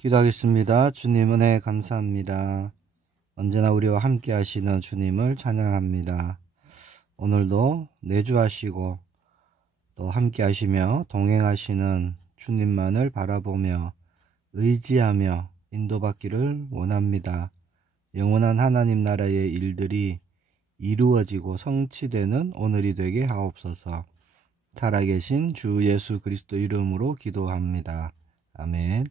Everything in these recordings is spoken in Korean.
기도하겠습니다. 주님 은혜 감사합니다. 언제나 우리와 함께 하시는 주님을 찬양합니다. 오늘도 내주하시고 또 함께 하시며 동행하시는 주님만을 바라보며 의지하며 인도받기를 원합니다. 영원한 하나님 나라의 일들이 이루어지고 성취되는 오늘이 되게 하옵소서. 살아계신 주 예수 그리스도 이름으로 기도합니다. 아멘.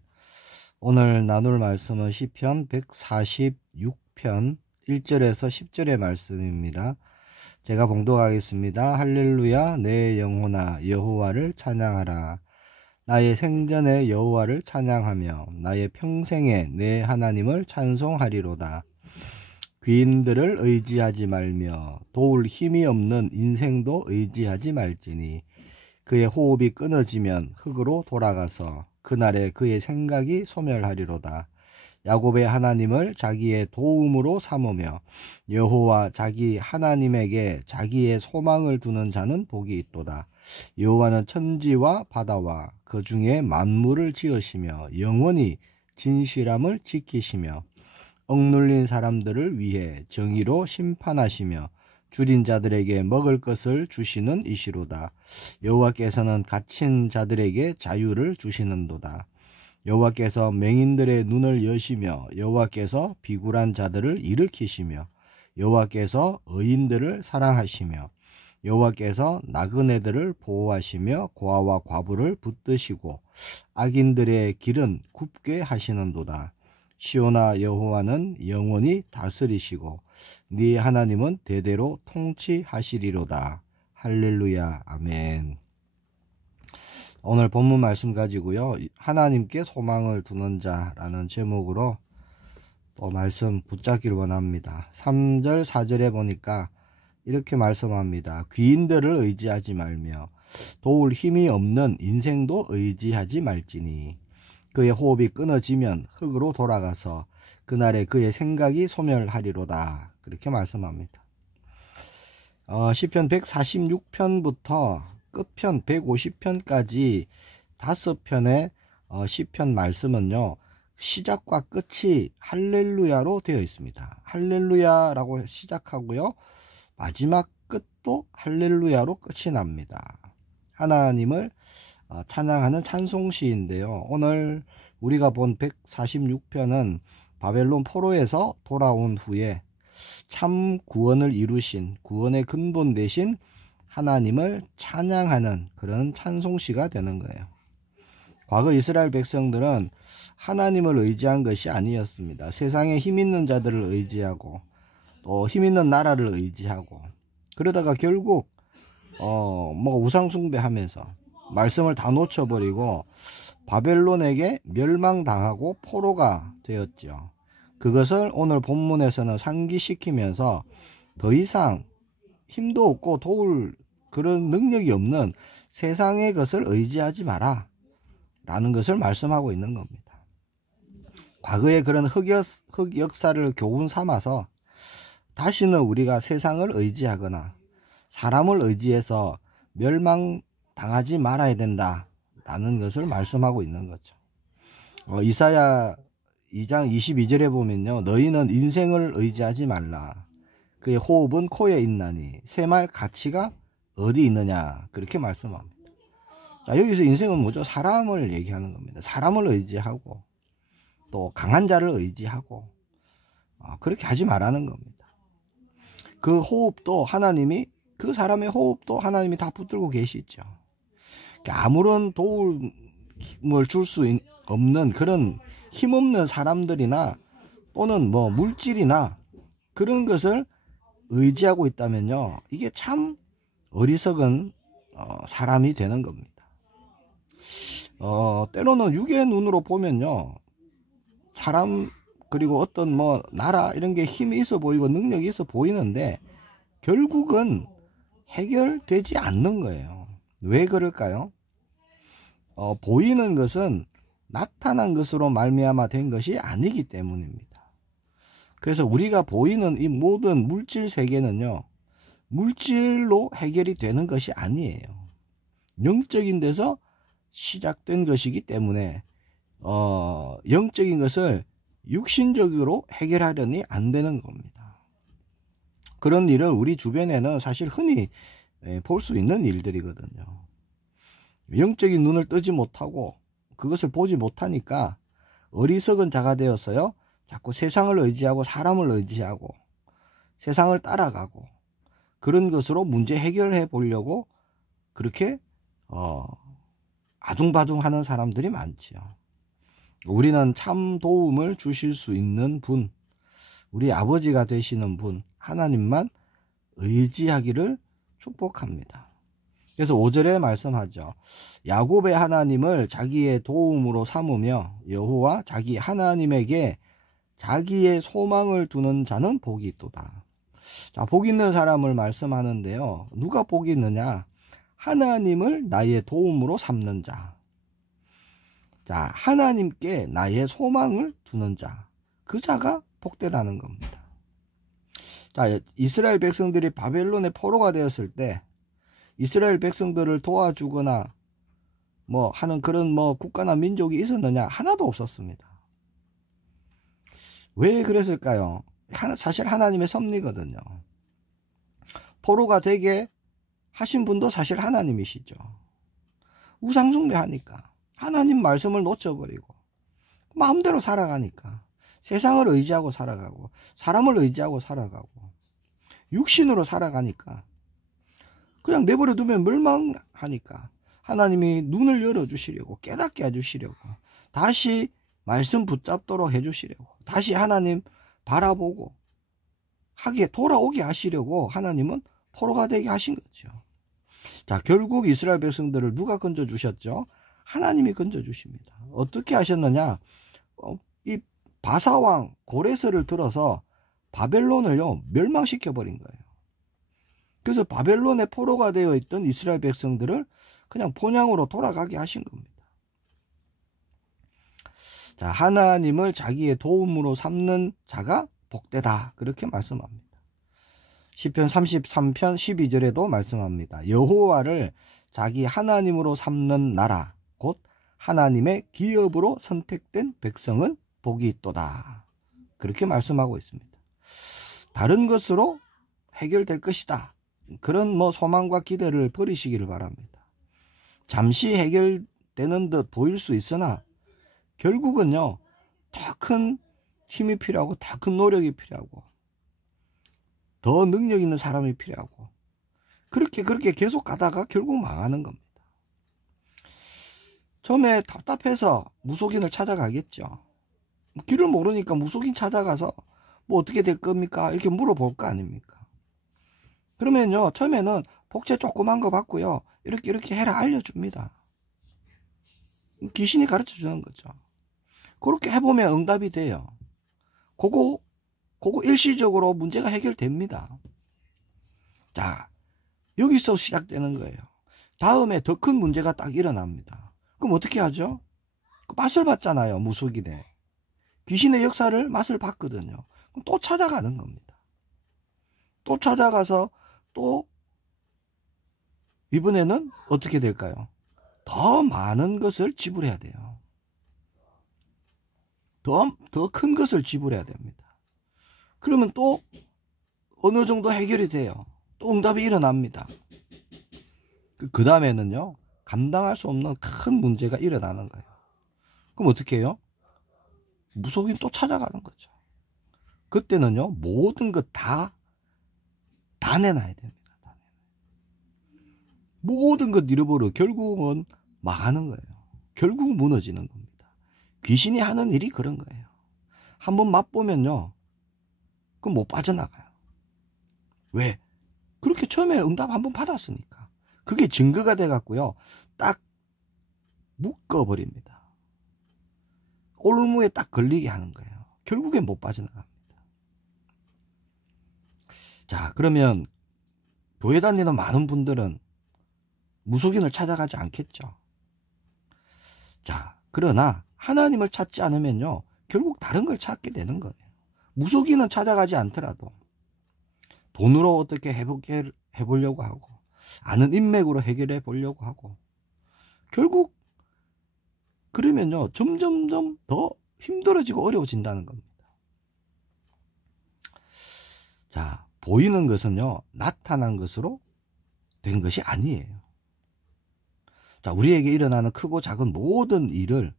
오늘 나눌 말씀은 시편 146편 1절에서 10절의 말씀입니다. 제가 봉독하겠습니다. 할렐루야 내 영혼아 여호와를 찬양하라. 나의 생전에 여호와를 찬양하며 나의 평생에 내 하나님을 찬송하리로다. 귀인들을 의지하지 말며 도울 힘이 없는 인생도 의지하지 말지니 그의 호흡이 끊어지면 흙으로 돌아가서 그날에 그의 생각이 소멸하리로다. 야곱의 하나님을 자기의 도움으로 삼으며 여호와 자기 하나님에게 자기의 소망을 두는 자는 복이 있도다. 여호와는 천지와 바다와 그 중에 만물을 지으시며 영원히 진실함을 지키시며 억눌린 사람들을 위해 정의로 심판하시며 줄인 자들에게 먹을 것을 주시는 이시로다. 여호와께서는 갇힌 자들에게 자유를 주시는도다. 여호와께서 맹인들의 눈을 여시며 여호와께서 비굴한 자들을 일으키시며 여호와께서 의인들을 사랑하시며 여호와께서 나그네들을 보호하시며 고아와 과부를 붙드시고 악인들의 길은 굽게 하시는도다. 시온아 여호와는 영원히 다스리시고 네 하나님은 대대로 통치하시리로다. 할렐루야. 아멘. 오늘 본문 말씀 가지고요, 하나님께 소망을 두는 자라는 제목으로 또 말씀 붙잡기를 원합니다. 3절 4절에 보니까 이렇게 말씀합니다. 귀인들을 의지하지 말며 도울 힘이 없는 인생도 의지하지 말지니 그의 호흡이 끊어지면 흙으로 돌아가서 그날에 그의 생각이 소멸하리로다. 그렇게 말씀합니다. 시편 146편부터 끝편 150편까지 5편의 시편 말씀은요, 시작과 끝이 할렐루야로 되어 있습니다. 할렐루야라고 시작하고요, 마지막 끝도 할렐루야로 끝이 납니다. 하나님을 찬양하는 찬송시인데요. 오늘 우리가 본 146편은 바벨론 포로에서 돌아온 후에 참 구원을 이루신 구원의 근본 되신 하나님을 찬양하는 그런 찬송시가 되는 거예요. 과거 이스라엘 백성들은 하나님을 의지한 것이 아니었습니다. 세상에 힘 있는 자들을 의지하고 또 힘 있는 나라를 의지하고 그러다가 결국 우상 숭배하면서 말씀을 다 놓쳐버리고 바벨론에게 멸망당하고 포로가 되었죠. 그것을 오늘 본문에서는 상기시키면서 더 이상 힘도 없고 도울 그런 능력이 없는 세상의 것을 의지하지 마라 라는 것을 말씀하고 있는 겁니다. 과거의 그런 흑 역사를 교훈 삼아서 다시는 우리가 세상을 의지하거나 사람을 의지해서 멸망당하지 말아야 된다 라는 것을 말씀하고 있는 거죠. 이사야 2장 22절에 보면요, 너희는 인생을 의지하지 말라. 그의 호흡은 코에 있나니 새말 가치가 어디 있느냐. 그렇게 말씀합니다. 자, 여기서 인생은 뭐죠? 사람을 얘기하는 겁니다. 사람을 의지하고 또 강한 자를 의지하고 그렇게 하지 말라는 겁니다. 그 호흡도 하나님이, 그 사람의 호흡도 하나님이 다 붙들고 계시죠. 아무런 도움을 줄 수 없는 그런 힘없는 사람들이나 또는 물질이나 그런 것을 의지하고 있다면요, 이게 참 어리석은 사람이 되는 겁니다. 때로는 육의 눈으로 보면요, 사람 그리고 어떤 나라 이런 게 힘이 있어 보이고 능력이 있어 보이는데 결국은 해결되지 않는 거예요. 왜 그럴까요? 보이는 것은 나타난 것으로 말미암아 된 것이 아니기 때문입니다. 그래서 우리가 보이는 이 모든 물질 세계는요, 물질로 해결이 되는 것이 아니에요. 영적인 데서 시작된 것이기 때문에 영적인 것을 육신적으로 해결하려니 안 되는 겁니다. 그런 일을 우리 주변에는 사실 흔히 볼 수 있는 일들이거든요. 영적인 눈을 뜨지 못하고 그것을 보지 못하니까 어리석은 자가 되었어요. 자꾸 세상을 의지하고 사람을 의지하고 세상을 따라가고 그런 것으로 문제 해결해 보려고 그렇게 아둥바둥 하는 사람들이 많지요. 우리는 참 도움을 주실 수 있는 분, 우리 아버지가 되시는 분 하나님만 의지하기를 축복합니다. 그래서 5절에 말씀하죠. 야곱의 하나님을 자기의 도움으로 삼으며 여호와 자기 하나님에게 자기의 소망을 두는 자는 복이 있도다. 자, 복 있는 사람을 말씀하는데요. 누가 복이 있느냐? 하나님을 나의 도움으로 삼는 자. 자, 하나님께 나의 소망을 두는 자. 그 자가 복되다는 겁니다. 자, 이스라엘 백성들이 바벨론의 포로가 되었을 때 이스라엘 백성들을 도와주거나 뭐 하는 그런 뭐 국가나 민족이 있었느냐? 하나도 없었습니다. 왜 그랬을까요? 사실 하나님의 섭리거든요. 포로가 되게 하신 분도 사실 하나님이시죠. 우상숭배하니까 하나님 말씀을 놓쳐버리고 마음대로 살아가니까 세상을 의지하고 살아가고 사람을 의지하고 살아가고 육신으로 살아가니까 그냥 내버려 두면 멸망하니까 하나님이 눈을 열어주시려고 깨닫게 해주시려고 다시 말씀 붙잡도록 해주시려고 다시 하나님 바라보고 하게 돌아오게 하시려고 하나님은 포로가 되게 하신 거죠. 자, 결국 이스라엘 백성들을 누가 건져주셨죠? 하나님이 건져주십니다. 어떻게 하셨느냐? 이 바사왕 고레스를 들어서 바벨론을요 멸망시켜버린 거예요. 그래서 바벨론의 포로가 되어 있던 이스라엘 백성들을 그냥 본향으로 돌아가게 하신 겁니다. 자, 하나님을 자기의 도움으로 삼는 자가 복되다. 그렇게 말씀합니다. 시편 33편 12절에도 말씀합니다. 여호와를 자기 하나님으로 삼는 나라 곧 하나님의 기업으로 선택된 백성은 복이 있도다. 그렇게 말씀하고 있습니다. 다른 것으로 해결될 것이다. 그런 뭐 소망과 기대를 버리시기를 바랍니다. 잠시 해결되는 듯 보일 수 있으나 결국은요 더 큰 힘이 필요하고 더 큰 노력이 필요하고 더 능력 있는 사람이 필요하고 그렇게 계속 가다가 결국 망하는 겁니다. 처음에 답답해서 무속인을 찾아가겠죠. 길을 모르니까 무속인 찾아가서 뭐 어떻게 될 겁니까? 이렇게 물어볼 거 아닙니까? 그러면요 처음에는 복제 조그만 거 받고요 이렇게 해라 알려줍니다. 귀신이 가르쳐 주는 거죠. 그렇게 해보면 응답이 돼요. 그거 일시적으로 문제가 해결됩니다. 자, 여기서 시작되는 거예요. 다음에 더 큰 문제가 딱 일어납니다. 그럼 어떻게 하죠? 맛을 봤잖아요. 무속인의 귀신의 역사를 맛을 봤거든요. 그럼 또 찾아가는 겁니다. 또 찾아가서 또 이번에는 어떻게 될까요? 더 많은 것을 지불해야 돼요. 더 큰 것을 지불해야 됩니다. 그러면 또 어느 정도 해결이 돼요. 또 응답이 일어납니다. 그 다음에는요 감당할 수 없는 큰 문제가 일어나는 거예요. 그럼 어떻게 해요? 무속인 또 찾아가는 거죠. 그때는요 모든 것 다 내놔야 됩니다. 모든 것 잃어버려 결국은 망하는 거예요. 결국 무너지는 겁니다. 귀신이 하는 일이 그런 거예요. 한번 맛보면요 그럼 못 빠져나가요. 왜? 그렇게 처음에 응답 한번 받았으니까. 그게 증거가 돼 갖고요 딱 묶어버립니다. 올무에 딱 걸리게 하는 거예요. 결국엔 못 빠져나갑니다. 자, 그러면 교회 다니는 많은 분들은 무속인을 찾아가지 않겠죠. 자, 그러나 하나님을 찾지 않으면요 결국 다른 걸 찾게 되는 거예요. 무속인은 찾아가지 않더라도 돈으로 어떻게 해보려고 하고 아는 인맥으로 해결해 보려고 하고 결국 그러면요 점점점 더 힘들어지고 어려워진다는 겁니다. 자, 보이는 것은요 나타난 것으로 된 것이 아니에요. 자, 우리에게 일어나는 크고 작은 모든 일을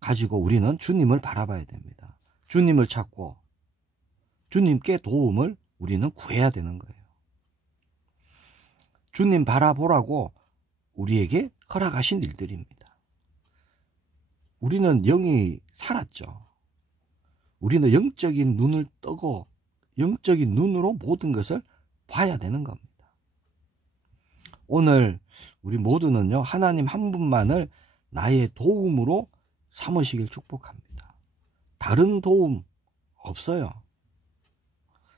가지고 우리는 주님을 바라봐야 됩니다. 주님을 찾고 주님께 도움을 우리는 구해야 되는 거예요. 주님 바라보라고 우리에게 허락하신 일들입니다. 우리는 영이 살았죠. 우리는 영적인 눈을 뜨고 영적인 눈으로 모든 것을 봐야 되는 겁니다. 오늘 우리 모두는요 하나님 한 분만을 나의 도움으로 삼으시길 축복합니다. 다른 도움 없어요.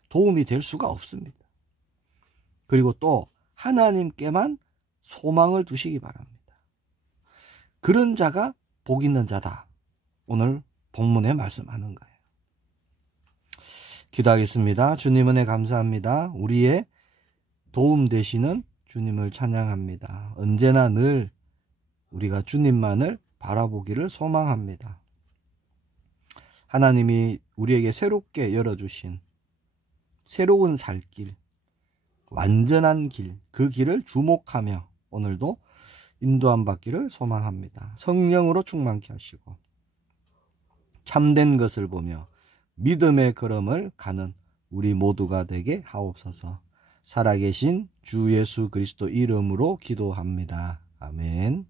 도움이 될 수가 없습니다. 그리고 또 하나님께만 소망을 두시기 바랍니다. 그런 자가 복 있는 자다. 오늘 본문에 말씀하는 거예요. 기도하겠습니다. 주님 은혜 감사합니다. 우리의 도움 되시는 주님을 찬양합니다. 언제나 늘 우리가 주님만을 바라보기를 소망합니다. 하나님이 우리에게 새롭게 열어주신 새로운 살길, 완전한 길, 그 길을 주목하며 오늘도 인도함 받기를 소망합니다. 성령으로 충만케 하시고 참된 것을 보며 믿음의 걸음을 가는 우리 모두가 되게 하옵소서. 살아계신 주 예수 그리스도 이름으로 기도합니다. 아멘.